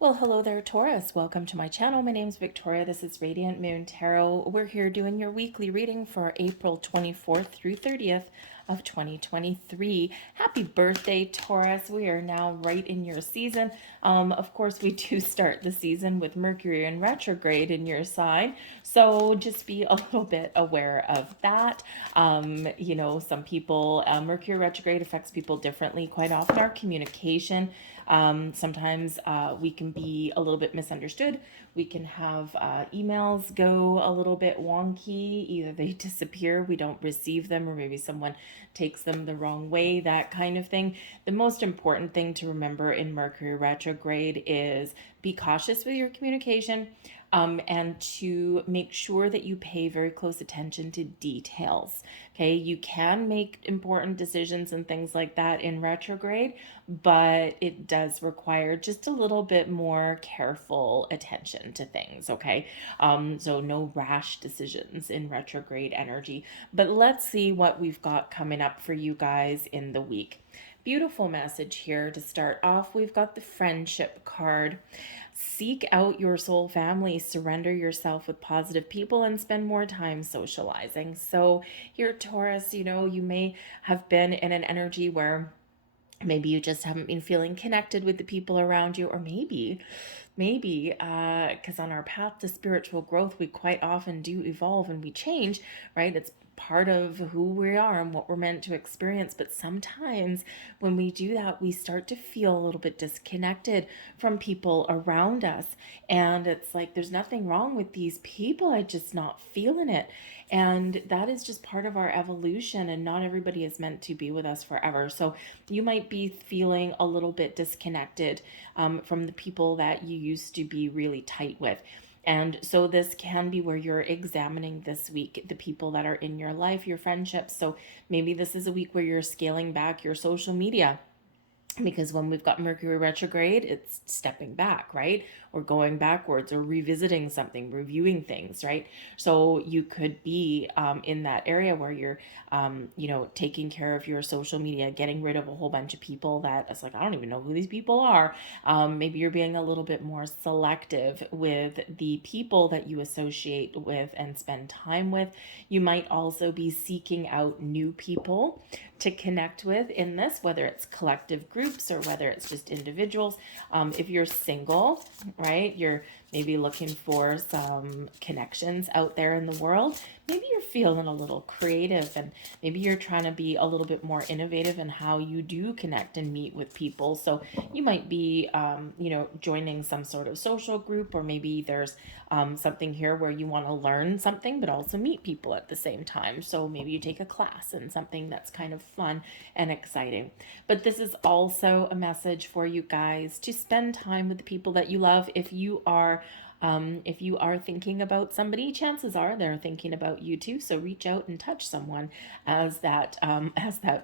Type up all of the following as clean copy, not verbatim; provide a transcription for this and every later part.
Well, hello there, Taurus. Welcome to my channel. My name's Victoria. This is Radiant Moon Tarot. We're here doing your weekly reading for April 24th through 30th of 2023. Happy birthday, Taurus. We are now right in your season. Of course, we do start the season with Mercury in retrograde in your sign. So just be a little bit aware of that. Some people, Mercury retrograde affects people differently. Quite often our communication sometimes we can be a little bit misunderstood. We can have emails go a little bit wonky. Either they disappear, we don't receive them, or maybe someone takes them the wrong way, that kind of thing. The most important thing to remember in Mercury retrograde is be cautious with your communication. And to make sure that you pay very close attention to details. Okay, you can make important decisions and things like that in retrograde, but it does require just a little bit more careful attention to things. Okay, so no rash decisions in retrograde energy. But let's see what we've got coming up for you guys in the week. Beautiful message here to start off. We've got the friendship card. Seek out your soul family, surrender yourself with positive people, and spend more time socializing. So here, Taurus, you may have been in an energy where maybe you just haven't been feeling connected with the people around you, or maybe because on our path to spiritual growth, we quite often do evolve and we change, right? It's part of who we are and what we're meant to experience. But sometimes when we do that, we start to feel a little bit disconnected from people around us. And it's like, there's nothing wrong with these people. I'm just not feeling it. And that is just part of our evolution, and not everybody is meant to be with us forever. So you might be feeling a little bit disconnected from the people that you used to be really tight with. And so this can be where you're examining this week the people that are in your life, your friendships. So maybe this is a week where you're scaling back your social media, because when we've got Mercury retrograde, it's stepping back, right? Or going backwards, or revisiting something, reviewing things, right? So you could be in that area where you're, taking care of your social media, getting rid of a whole bunch of people that it's like, I don't even know who these people are. Maybe you're being a little bit more selective with the people that you associate with and spend time with. You might also be seeking out new people to connect with in this, whether it's collective groups or whether it's just individuals. If you're single, right, you're maybe looking for some connections out there in the world. Maybe you're feeling a little creative, and maybe you're trying to be a little bit more innovative in how you do connect and meet with people. So you might be, joining some sort of social group, or maybe there's something here where you want to learn something but also meet people at the same time. So maybe you take a class in something that's kind of fun and exciting. But this is also a message for you guys to spend time with the people that you love. If you are thinking about somebody, chances are they're thinking about you too. So reach out and touch someone, as that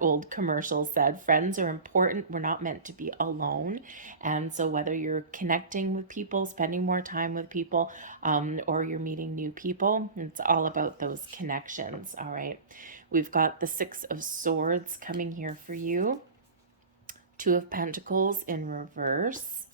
old commercial said. Friends are important. We're not meant to be alone. And so whether you're connecting with people, spending more time with people, or you're meeting new people, it's all about those connections. All right. We've got the Six of Swords coming here for you. Two of Pentacles in reverse.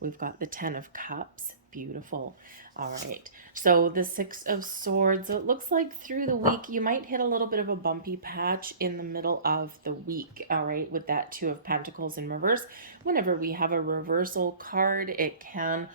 We've got the Ten of Cups. Beautiful. All right. So the Six of Swords, it looks like through the week, you might hit a little bit of a bumpy patch in the middle of the week. All right. With that Two of Pentacles in reverse. Whenever we have a reversal card, it can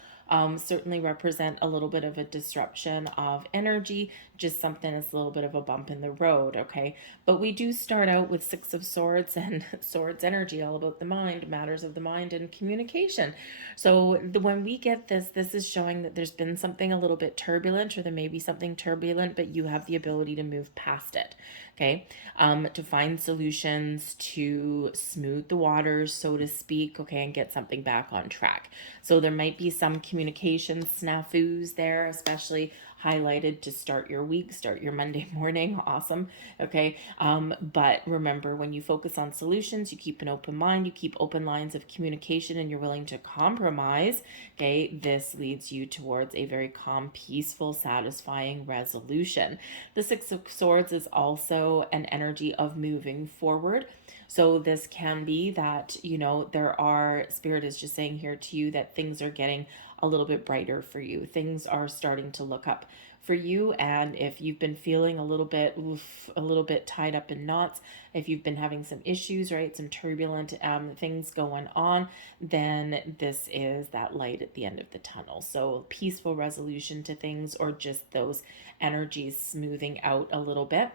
certainly represent a little bit of a disruption of energy, just something that's a little bit of a bump in the road, okay? But we do start out with Six of Swords, and Swords energy, all about the mind, matters of the mind, and communication. So when we get this, this is showing that there's been something a little bit turbulent, or there may be something turbulent, but you have the ability to move past it, okay? To find solutions, to smooth the waters, so to speak, okay, and get something back on track. So there might be some communication communication snafus there, especially highlighted to start your week, start your Monday morning. Awesome. Okay. But remember, when you focus on solutions, you keep an open mind, you keep open lines of communication, and you're willing to compromise. Okay. This leads you towards a very calm, peaceful, satisfying resolution. The Six of Swords is also an energy of moving forward. So this can be that, Spirit is just saying here to you that things are getting a little bit brighter for you. Things are starting to look up for you. And if you've been feeling a little bit tied up in knots, if you've been having some issues, right, some turbulent things going on, then this is that light at the end of the tunnel. So peaceful resolution to things, or just those energies smoothing out a little bit.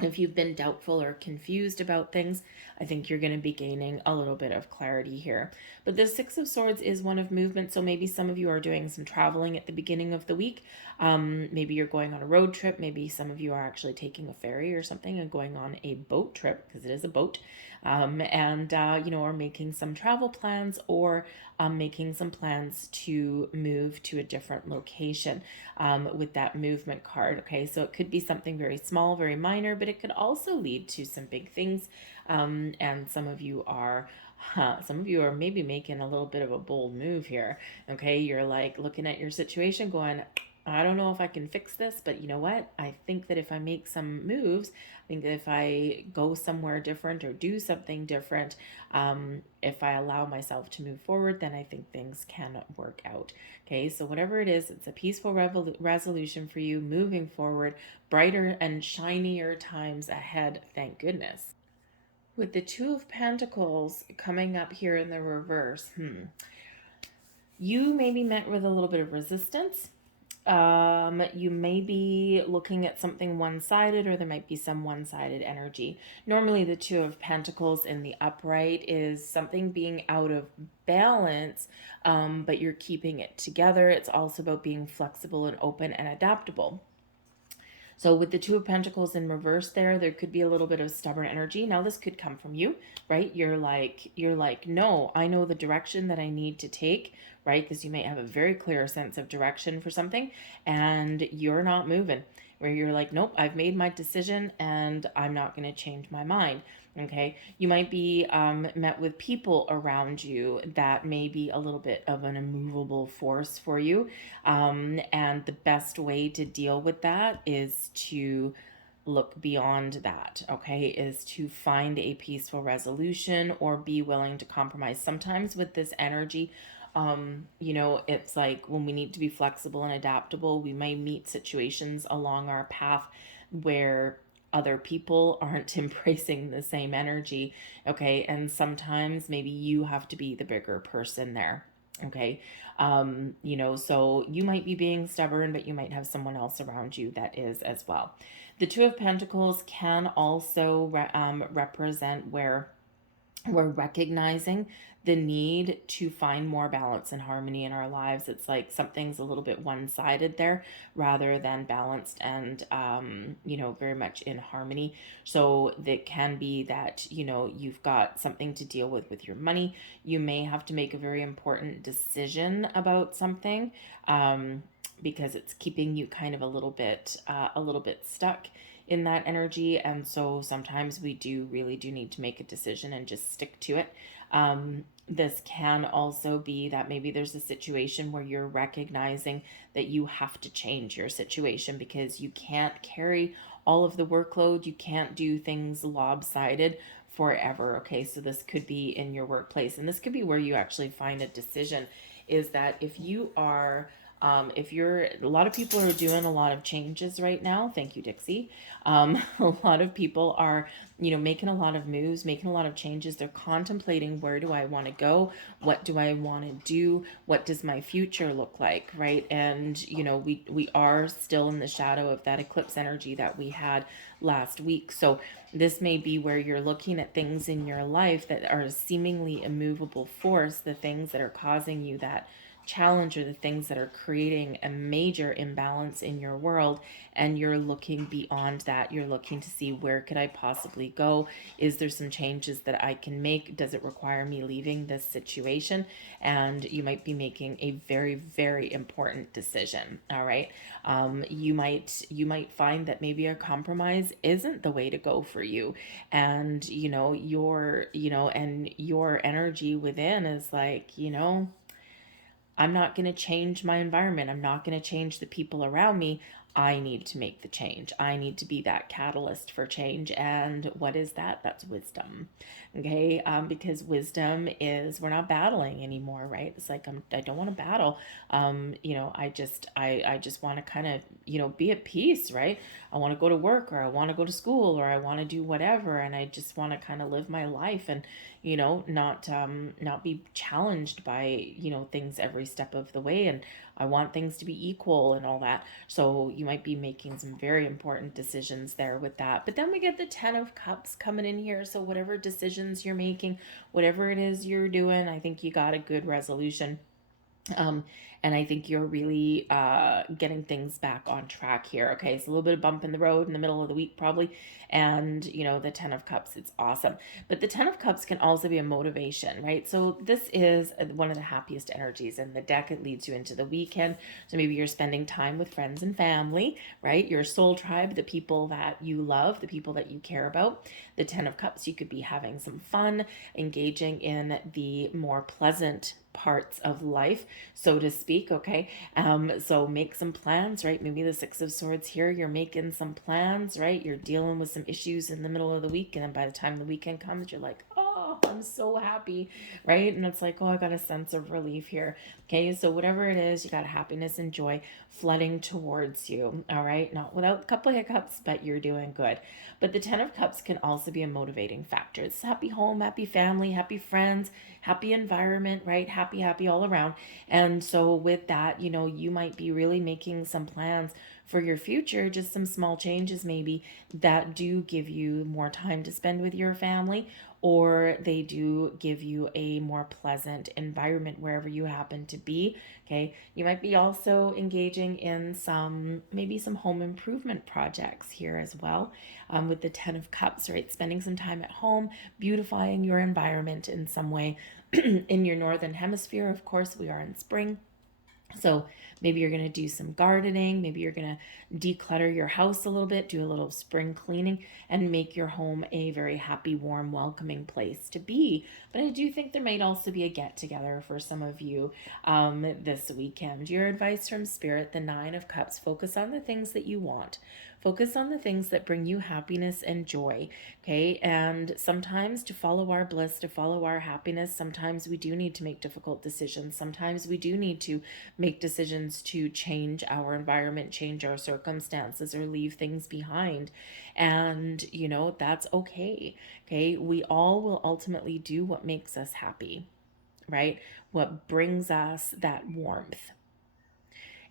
If you've been doubtful or confused about things, I think you're going to be gaining a little bit of clarity here. But the Six of Swords is one of movement, so maybe some of you are doing some traveling at the beginning of the week. Maybe you're going on a road trip. Maybe some of you are actually taking a ferry or something and going on a boat trip, because it is a boat. Or making some travel plans, or making some plans to move to a different location with that movement card. Okay, so it could be something very small, very minor, but it could also lead to some big things. And some of you are maybe making a little bit of a bold move here. Okay, you're like looking at your situation going, I don't know if I can fix this, but you know what? I think that if I make some moves, I think that if I go somewhere different or do something different, if I allow myself to move forward, then I think things can work out. Okay, so whatever it is, it's a peaceful resolution for you moving forward, brighter and shinier times ahead, thank goodness. With the Two of Pentacles coming up here in the reverse, you may be met with a little bit of resistance. You may be looking at something one-sided, or there might be some one-sided energy. Normally the Two of Pentacles in the upright is something being out of balance, but you're keeping it together. It's also about being flexible and open and adaptable. So with the Two of Pentacles in reverse there could be a little bit of stubborn energy. Now this could come from you, right? You're like, no, I know the direction that I need to take, right? Because you may have a very clear sense of direction for something, and you're not moving. Where you're like, nope, I've made my decision and I'm not going to change my mind. Okay, you might be met with people around you that may be a little bit of an immovable force for you. And the best way to deal with that is to look beyond that, okay, is to find a peaceful resolution or be willing to compromise. Sometimes with this energy, it's like when we need to be flexible and adaptable, we may meet situations along our path where other people aren't embracing the same energy, okay? And sometimes maybe you have to be the bigger person there, okay? So you might be being stubborn, but you might have someone else around you that is as well. The Two of Pentacles can also represent where we're recognizing the need to find more balance and harmony in our lives. It's like something's a little bit one-sided there rather than balanced and, very much in harmony. So that can be that, you've got something to deal with your money. You may have to make a very important decision about something, because it's keeping you kind of a little bit stuck in that energy. And so sometimes we really do need to make a decision and just stick to it. This can also be that maybe there's a situation where you're recognizing that you have to change your situation because you can't carry all of the workload. You can't do things lopsided forever. Okay, so this could be in your workplace, and this could be where you actually find a decision, is that if you are a lot of people are doing a lot of changes right now. Thank you, Dixie. A lot of people are, making a lot of moves, making a lot of changes. They're contemplating, where do I want to go? What do I want to do? What does my future look like? Right. And, we are still in the shadow of that eclipse energy that we had last week. So this may be where you're looking at things in your life that are seemingly immovable force, the things that are causing you that challenge or the things that are creating a major imbalance in your world, and you're looking beyond that. You're looking to see, where could I possibly go? Is there some changes that I can make? Does it require me leaving this situation? And you might be making a very, very important decision. All right. You might find that maybe a compromise isn't the way to go for you, and your energy within is like, I'm not going to change my environment. I'm not going to change the people around me. I need to make the change. I need to be that catalyst for change. And what is that? That's wisdom. Okay. Because wisdom is, we're not battling anymore, right? It's like, I don't want to battle. I just want to kind of, be at peace, right? I want to go to work, or I want to go to school, or I want to do whatever. And I just want to kind of live my life, and, not be challenged by, things every step of the way. And I want things to be equal and all that. So you might be making some very important decisions there with that. But then we get the 10 of Cups coming in here. So whatever decisions you're making, whatever it is you're doing, I think you got a good resolution. Um, and I think you're really getting things back on track here. Okay, so a little bit of bump in the road in the middle of the week, probably. And, the 10 of Cups, it's awesome. But the 10 of Cups can also be a motivation, right? So this is one of the happiest energies in the deck. It leads you into the weekend. So maybe you're spending time with friends and family, right? Your soul tribe, the people that you love, the people that you care about. The 10 of Cups, you could be having some fun, engaging in the more pleasant parts of life, so to speak. Okay. So make some plans, right? Maybe the 6 of Swords here, you're making some plans, right? You're dealing with some issues in the middle of the week, and then by the time the weekend comes, you're like, oh, I'm so happy, right? And it's like, oh, I got a sense of relief here. Okay. So whatever it is, you got happiness and joy flooding towards you. All right. Not without a couple of hiccups, but you're doing good. But the 10 of Cups can also be a motivating factor. It's happy home, happy family, happy friends, happy environment, right? Happy, happy all around. And so with that, you might be really making some plans for your future, just some small changes maybe that do give you more time to spend with your family, or they do give you a more pleasant environment wherever you happen to be. Okay. You might be also engaging in maybe some home improvement projects here as well, with the 10 of Cups, right? Spending some time at home, beautifying your environment in some way. In your northern hemisphere, of course, we are in spring. So maybe you're going to do some gardening. Maybe you're going to declutter your house a little bit, do a little spring cleaning, and make your home a very happy, warm, welcoming place to be. But I do think there might also be a get together for some of you this weekend. Your advice from Spirit, the 9 of Cups: focus on the things that you want. Focus on the things that bring you happiness and joy, okay? And sometimes, to follow our bliss, to follow our happiness, sometimes we do need to make difficult decisions. Sometimes we do need to make decisions to change our environment, change our circumstances, or leave things behind. And, that's okay, okay? We all will ultimately do what makes us happy, right? What brings us that warmth.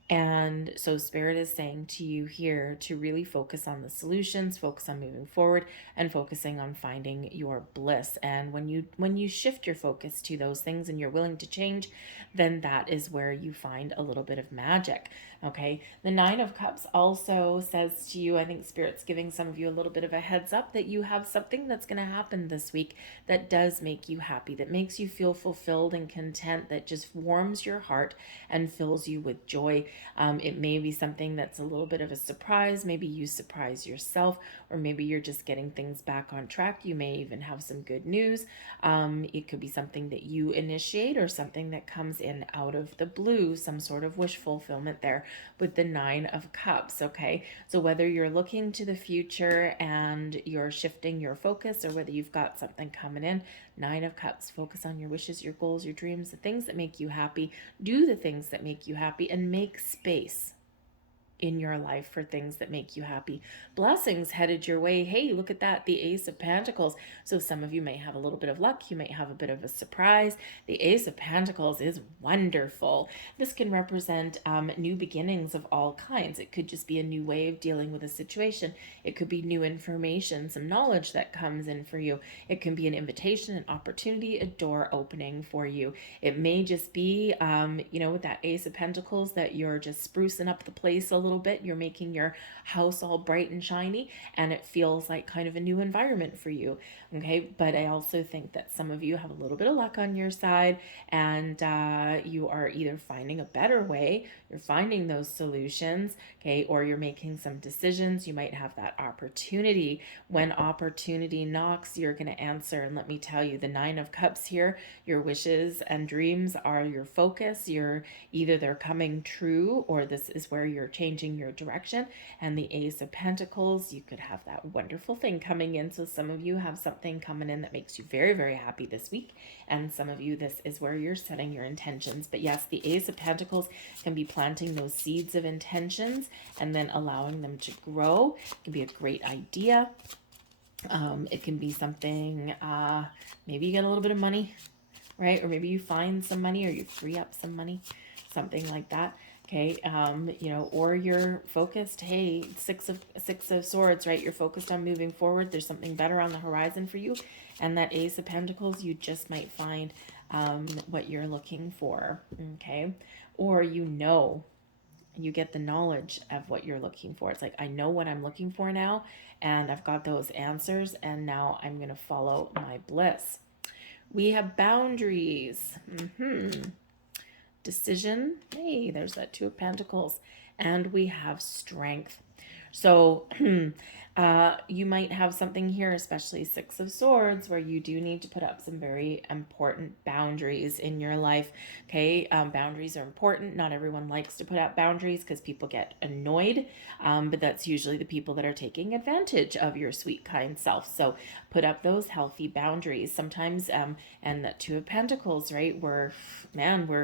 And so Spirit is saying to you here to really focus on the solutions, focus on moving forward, and focusing on finding your bliss. And when you shift your focus to those things and you're willing to change, then that is where you find a little bit of magic. Okay. The 9 of Cups also says to you, I think Spirit's giving some of you a little bit of a heads up that you have something that's going to happen this week that does make you happy, that makes you feel fulfilled and content, that just warms your heart and fills you with joy. It may be something that's a little bit of a surprise. Maybe you surprise yourself, or maybe you're just getting things back on track. You may even have some good news. It could be something that you initiate, or something that comes in out of the blue, some sort of wish fulfillment there with the 9 of Cups. Okay. So whether you're looking to the future and you're shifting your focus, or whether you've got something coming in, 9 of Cups, focus on your wishes, your goals, your dreams, the things that make you happy. Do the things that make you happy, and make space in your life for things that make you happy. Blessings headed your way. Hey, look at that, the Ace of Pentacles. So some of you may have a little bit of luck. You might have a bit of a surprise. The Ace of Pentacles is wonderful. This can represent new beginnings of all kinds. It could just be a new way of dealing with a situation. It could be new information, some knowledge that comes in for you. It can be an invitation, an opportunity, a door opening for you. It may just be, with that Ace of Pentacles, that you're just sprucing up the place a little bit. You're making your house all bright and shiny, and it feels like kind of a new environment for you. Okay, but I also think that some of you have a little bit of luck on your side, and you are either finding a better way, you're finding those solutions, okay, or you're making some decisions. You might have that opportunity. When opportunity knocks, you're going to answer. And let me tell you, the Nine of Cups here, your wishes and dreams are your focus. Either they're coming true, or this is where you're changing your direction. And the Ace of Pentacles, you could have that wonderful thing coming in. So some of you have something coming in that makes you very, very happy this week. And some of you, this is where you're setting your intentions. But yes, the Ace of Pentacles can be planting those seeds of intentions and then allowing them to grow. It can be a great idea. It can be something, maybe you get a little bit of money, right? Or maybe you find some money, or you free up some money, something like that. Okay, or you're focused. Hey, six of Swords, right? You're focused on moving forward. There's something better on the horizon for you, and that Ace of Pentacles, you just might find what you're looking for. Okay, or you get the knowledge of what you're looking for. It's like, I know what I'm looking for now, and I've got those answers, and now I'm going to follow my bliss. We have boundaries. Decision. Hey, there's that Two of Pentacles. And we have strength. So you might have something here, especially Six of Swords, where you do need to put up some very important boundaries in your life. Okay, boundaries are important. Not everyone likes to put up boundaries because people get annoyed, but that's usually the people that are taking advantage of your sweet, kind self. So put up those healthy boundaries. Sometimes, and that Two of Pentacles, right? We're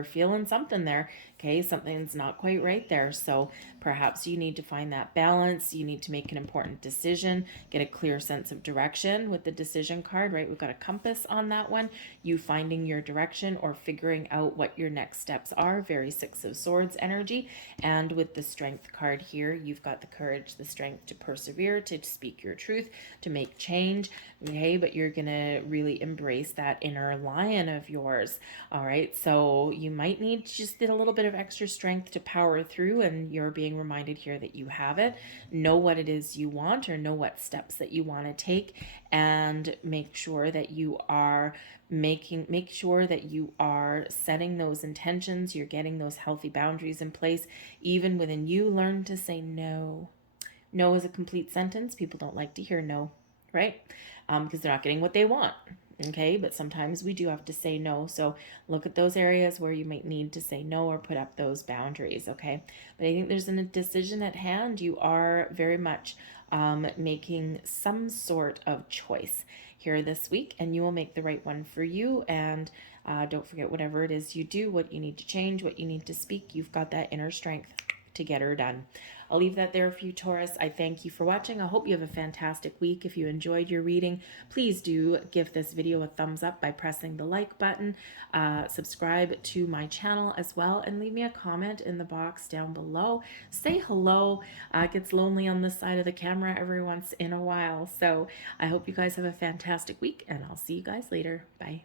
feeling something there. Okay, something's not quite right there. So perhaps you need to find that balance. You need to make an important decision, get a clear sense of direction with the decision card, right? We've got a compass on that one. You finding your direction or figuring out what your next steps are. Very Six of Swords energy. And with the strength card here, you've got the courage, the strength to persevere, to speak your truth, to make change. Okay, but you're going to really embrace that inner lion of yours. All right, so you might need to just get a little bit of extra strength to power through, and you're being reminded here that you have it. Know what it is you want, or know what steps that you want to take, and make sure that you are setting those intentions. You're getting those healthy boundaries in place. Even within you, learn to say no. No is a complete sentence. People don't like to hear no, right? Because they're not getting what they want. Okay, but sometimes we do have to say no. So look at those areas where you might need to say no or put up those boundaries. Okay, but I think there's a decision at hand. You are very much making some sort of choice here this week, and you will make the right one for you. And don't forget, whatever it is you do, what you need to change, what you need to speak, you've got that inner strength to get her done. I'll leave that there for you, Taurus. I thank you for watching. I hope you have a fantastic week. If you enjoyed your reading, please do give this video a thumbs up by pressing the like button. Subscribe to my channel as well, and leave me a comment in the box down below. Say hello. It gets lonely on this side of the camera every once in a while. So I hope you guys have a fantastic week, and I'll see you guys later. Bye.